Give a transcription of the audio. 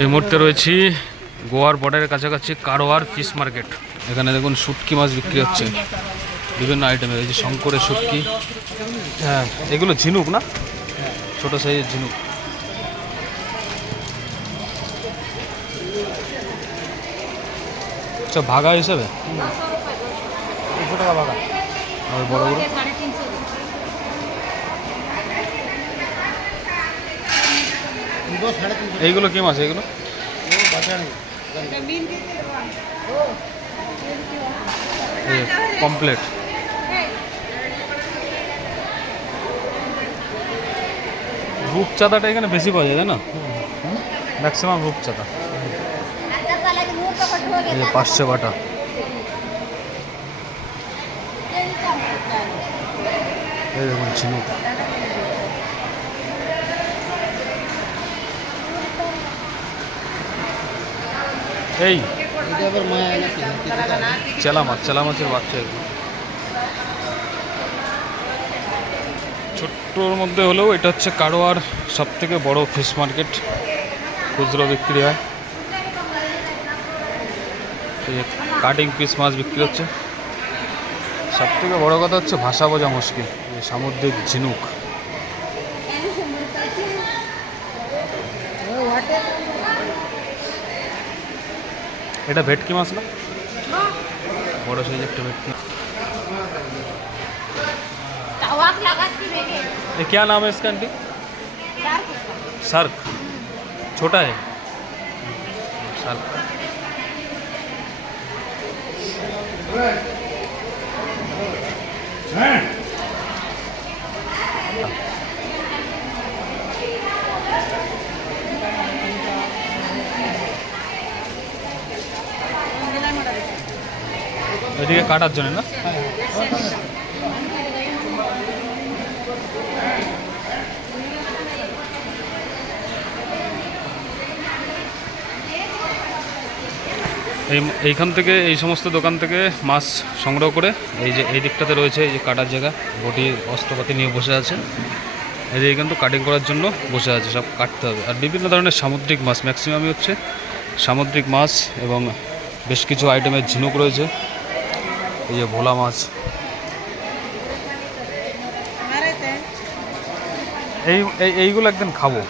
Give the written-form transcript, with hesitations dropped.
এই মুহূর্তে রয়েছি গোয়ার বর্ডারের কাছাকাছি কারওয়ার ফিশ মার্কেট। এখানে দেখুন শুটকি মাছ বিক্রি হচ্ছে বিভিন্ন আইটেমের। এই যে শঙ্করের শুটকি, হ্যাঁ এগুলো ঝিনুক না, ছোটো সাইজের ঝিনুক। আচ্ছা ভাগা হিসেবে 200 টাকা ভাগা। আর বড় বড় এইগুলো কি মাছ? এইগুলো কমপ্লেট। রূপচাঁদাটা এখানে বেশি পাওয়া যায়, তাই না? ম্যাক্সিমাম রূপচাঁদা। এই যে 500 বাটা। এই দেখুন ঝিনুক। এই চেলা মাছ, চেলা মাছের বাচ্চা। ছোট্টর মধ্যে হলেও এটা হচ্ছে কারওয়ার সব থেকে বড় ফিশ মার্কেট, খুচরো বিক্রি হয়। কাটিং পিস মাছ বিক্রি হচ্ছে। সব থেকে বড় কথা হচ্ছে ভাষা বোঝা মুশকিল, সামুদ্রিক ঝিনুক। এটা ভেটকি মাছ না, বড় সাইজ একটা ভেটকি। ये क्या नाम है इसका आंटी? सर्क। छोटा है सर्क। এদিকে কাটার জন্য না? এইখান থেকে, এই সমস্ত দোকান থেকে মাছ সংগ্রহ করে এই যে এই দিকটাতে রয়েছে এই যে কাটার জায়গা, বটি অস্ত্রপাতি নিয়ে বসে আছে। এই যে কিন্তু কাটিং করার জন্য বসে আছে, সব কাটতে হবে। আর বিভিন্ন ধরনের সামুদ্রিক মাছ, ম্যাক্সিমামই হচ্ছে সামুদ্রিক মাছ, এবং বেশ কিছু আইটেমের ঝিনুক রয়েছে। এই যে ভোলা মাছ, এইগুলো একদিন খাবো।